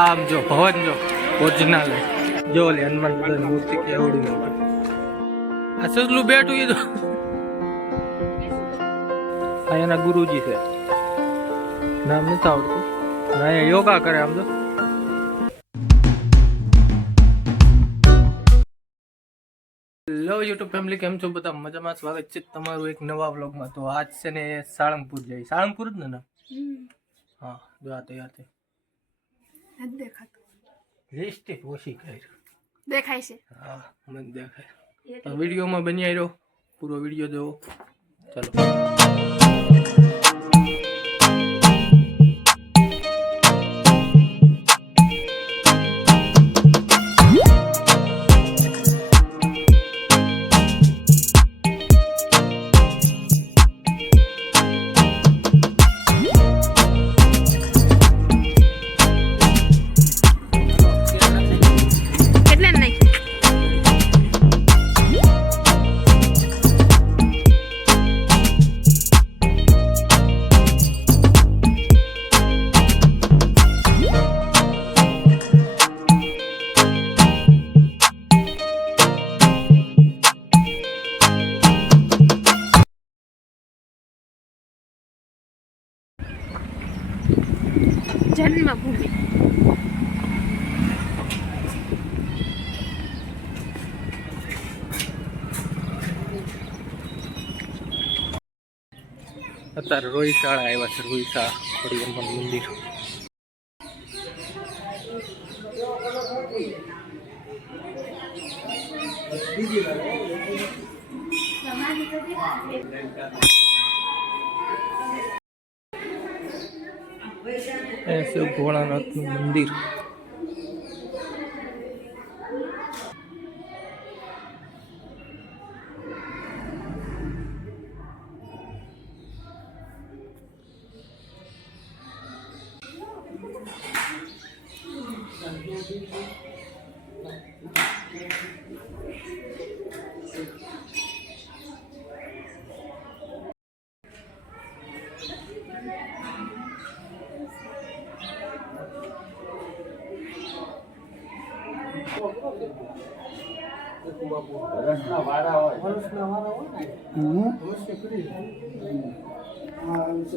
આમ જો ભવન જો ઓરિજિનલ જો લે હનુમાન દાદાની મૂર્તિ કેવડી મોટી આ સસલું બેઠું એ તો. આ એના ગુરુજી છે. નામ નથી આવડતું. અહીંયા યોગા કરે આમ તો. હેલો યુટ્યુબ ફેમિલી કેમ છો બધા? મજામાં? સ્વાગત છે તમારું એક નવા વ્લોગમાં તો આજ છે ને સાળંગપુર જાય સાળંગપુર જ ને ના? હા જો આ તૈયાર થઈ નથી દેખાતું. લિપસ્ટિક ઓછી કરી દેખાય છે. હા મને દેખાય. વિડીયોમાં બની આવ્યો પૂરો વીડિયો જોવો. ચલો. જન્મભૂમિ અત્યારે રોહિશાળા આવ્યા છે રોહિશા થોડી હનુમાન મંદિર. એ છે ભોળાનાથનું મંદિર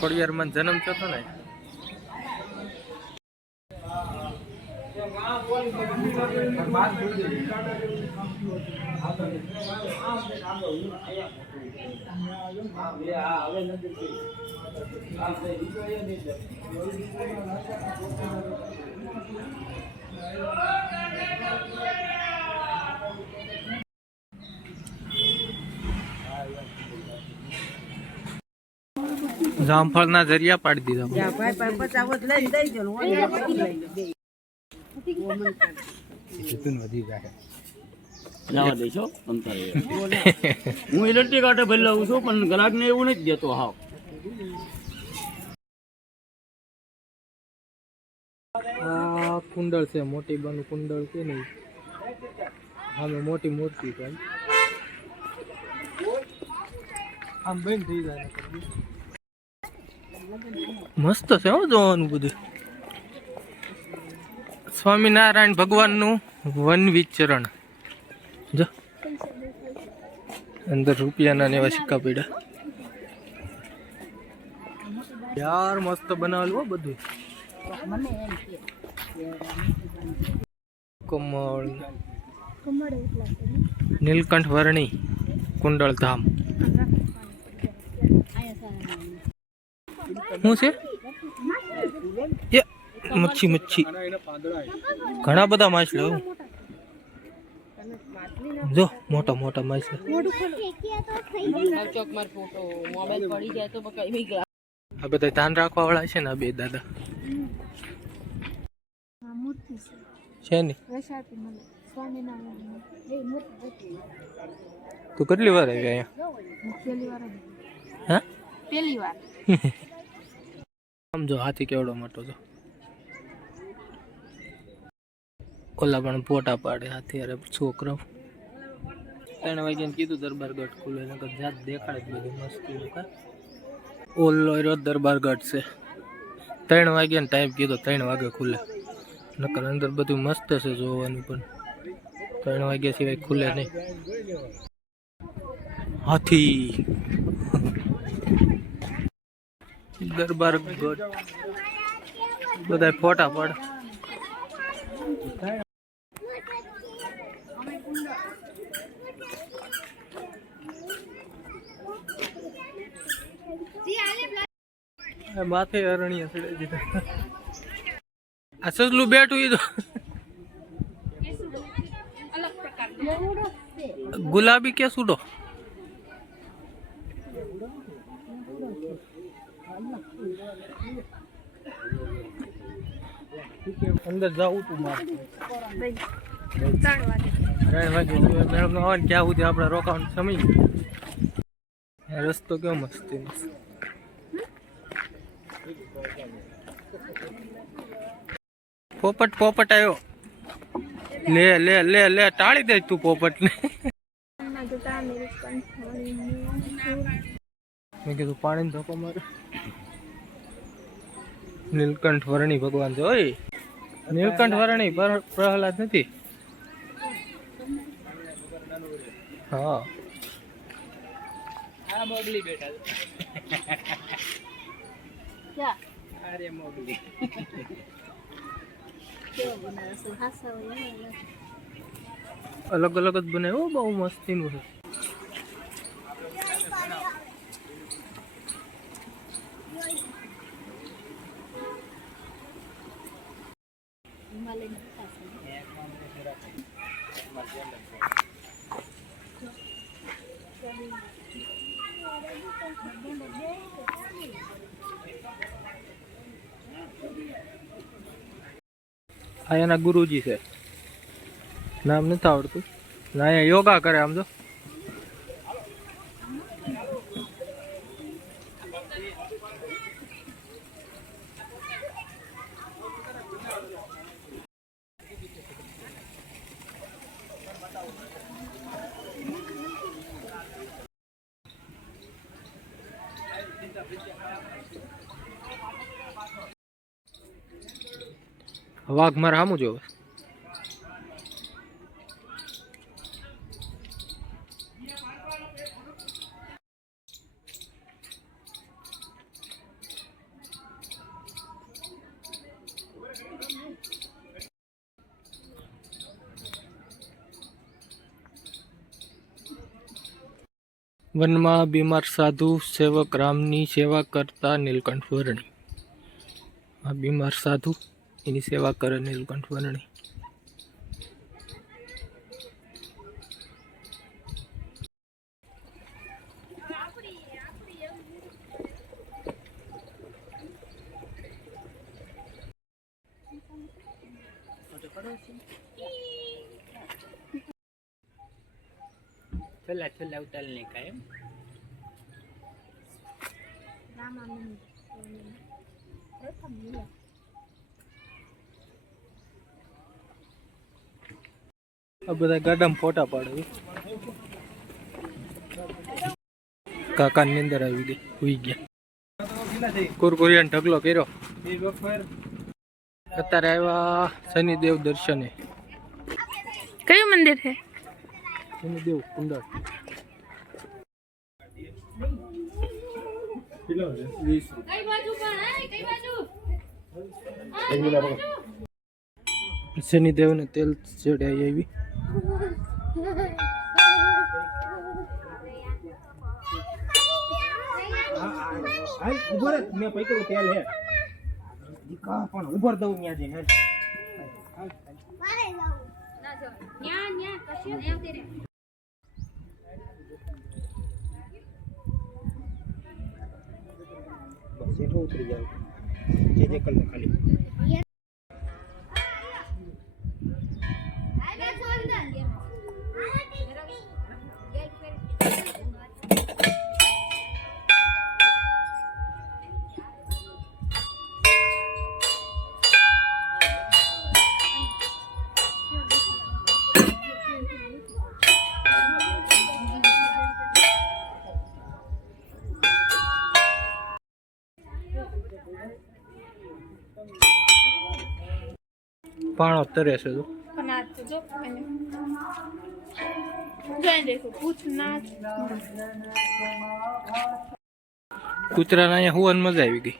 ખોડિયારમાં જન્મ થયો હતો ને જામફળના જરિયા પાડી દીધા. હું ઇલેક્ટ્રિક આટે ભરી લઉં છું પણ ગ્રાહકને એવું નથી દેતો હાવ આ કુંડળ છે મોટી બાનું કુંડળ છે નહીં ઈ. મોટી મૂર્તિ છે. આમ બંધ મસ્ત છે હો જોવાનું બધું સ્વામિનારાયણ ભગવાનનું વન વિચરણ. જો. અંદર રૂપિયાના ને એવા સિક્કા પડ્યા. યાર મસ્ત બનાવેલું હો બધું. કમળ. નીલકંઠ વર્ણી કુંડળ ધામ. શું છે? મચ્છી મચ્છી. ઘણા બધા માછલા જો મોટા મોટા માછલા. આ બધા ધ્યાન રાખવા વાળા છે ને આ બે દાદા. છે ને? તું કેટલી વાર આવી અહીંયા? હા? વાર. સમજો હાથી કેવડો મોટો છે. ઓલા પણ ફોટા પાડે અત્યારે છોકરો. ત્રણ વાગ્યાને કીધું દરબારગઢ ખુલે, નકર જાત દેખાડે બધું મસ્તી કા. ઓલો રહ્યો દરબારગઢ છે. ત્રણ વાગ્યાને ટાઈમ કીધો, ત્રણ વાગે ખુલે. નકર અંદર બધું મસ્ત છે જોવાનું પણ. ત્રણ વાગ્યા સિવાય ખુલે નહીં. હાથી. દરબાર ગઢ. બધા ફોટા પાડ. માથે અરણ્ય ચડે દીધા આ સસલું બેઠું ઈ તો. ગુલાબી કે સુડો અંદર જાવું તું મારે. ત્રણ વાગે. મેડમ આવે ને ક્યાં સુધી આપણે રોકાવાનું સમય રસ્તો કેવો મસ્ત છે. પોપટ પોપટ આવ્યો લે લે લે લે, ટાળી દે તું પોપટ. ને મેં કીધું પાણી ધોકો મારે. નીલકંઠ વર્ણી ભગવાન છે, ઓય. નીલકંઠ વર્ણી પ્રહલાદ નથી? હા. આ મોગલી બેઠા અરે મોગલી. અલગ અલગ જ બનાવ્યો બહુ મસ્તીનું છે. આ એના ગુરુજી છે. નામ નથી આવડતું. ના અહીંયા યોગા કરે આમ જો. વાઘ મારા સામું જોવે. વનમાં બીમાર સાધુ સેવક રામની સેવા કરતા નીલકંઠ વર્ણી. આ બીમાર સાધુ એની સેવા કરે નીલકંઠ વરણી. છેલ્લા છેલ્લા ઉતાર ને કાયમ આ બધા ગાડામાં ફોટા પાડે કાકા ની અંદર આવી ગઈ હોઈ ગયા. કુરકુરિયાનો ઢગલો કર્યો. અત્યારે આવ્યા શનિદેવ દર્શને. કયું મંદિર છે? શનિદેવ કુંડળ. શનિદેવને તેલ ચડાઈ આવી. હાલ, ઊભો મેં પૈકડું તેલ હે કા પણ ઉભર દઉં ત્યાં જઈને હાલ. એટલું ઉતરી જાવ જે જે કલર ખાલી. પાણો તરે છે તું પણ આ તો જો જોઈ દેખો પૂછ ના અહીંયા હોવાની મજા આવી ગઈ.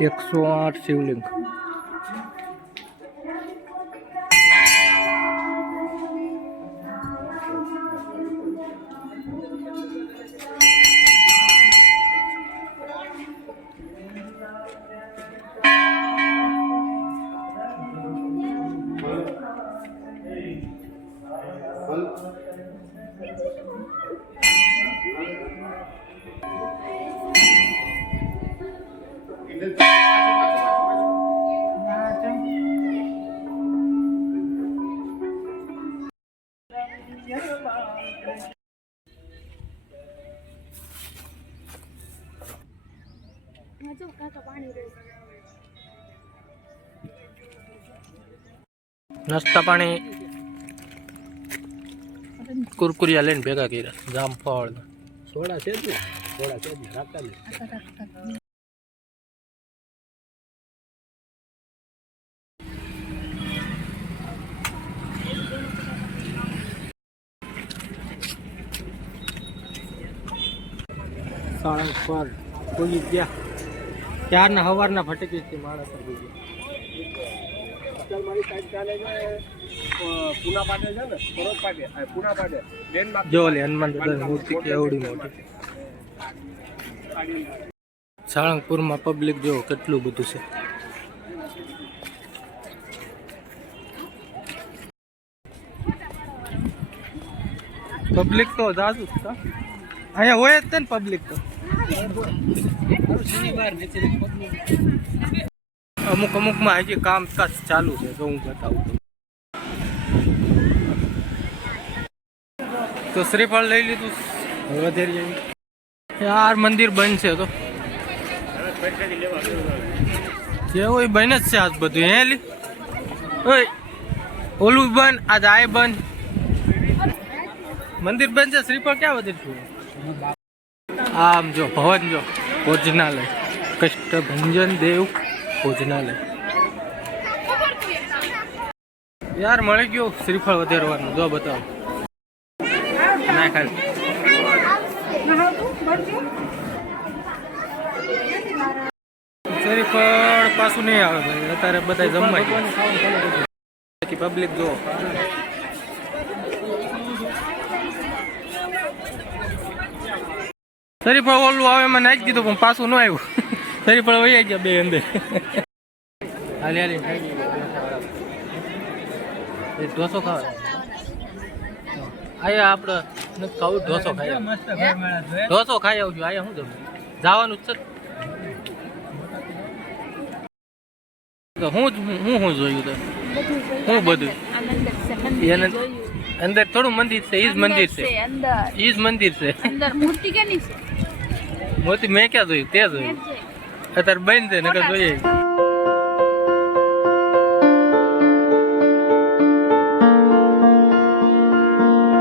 એકસો આઠ શિવલિંગ. જો કાકા પાણી નાસ્તા પાણી કુરકુરિયા લઈને ભેગા કર્યા. જામફળ, સોડા છે જ સોડા છે જ રાખતા સાળંગ પર કોઈ ગયા ત્યારના હવારના ભટકી માણસ સાળંગપુરમાં પબ્લિક જો કેટલું બધું છે. પબ્લિક તો જાજુ જ અહીંયા હોય જ ને પબ્લિક તો. અમુક અમુકમાં હજી કામકાજ ચાલુ છે તો હું બતાવું. તો. શ્રીફળ લઈ લીધું? વધારી યાર મંદિર બંધ છે તો. જે હોય બંધ જ છે આજ બધું, હે લી? ઓય, ઓલું બંધ, આજ આય બંધ. મંદિર બંધ છે શ્રીફળ ક્યાં વધે આમ જો, ભવન જો, ભોજનાલય. કષ્ટભંજન દેવ ભોજનાલય. યાર, મળી ગયું શ્રીફળ વધારવાનું. જો, બતાવો. ના, ખાલી. શ્રીફળ પાછું નહીં આવે ભાઈ. અત્યારે બધા જમવા પબ્લિક જો શ્રીફળ ઓલું આવે એમાં નાખી દીધું પણ પાછું ન આવ્યું. શરીફળ વહી ગયા બે અંદર. હાલી હાલી. ઢોસો ખાવા. આયા આપણે નથી ખાવું ઢોસો ખાઈ ઢોસો ખાઈ આવજો આયા શું જમું? જવાનું જ છે. તો હું જ હું હું જોયું તો? હું બધું? એને અંદર થોડું મંદિર છે ઈજ મંદિર છે. ઈજ મંદિર છે. અંદર મૂર્તિ કેની છે? મોતી મેં ક્યાં જોયું? તે જોયું. અત્યારે બંધ છે નકર જોઈએ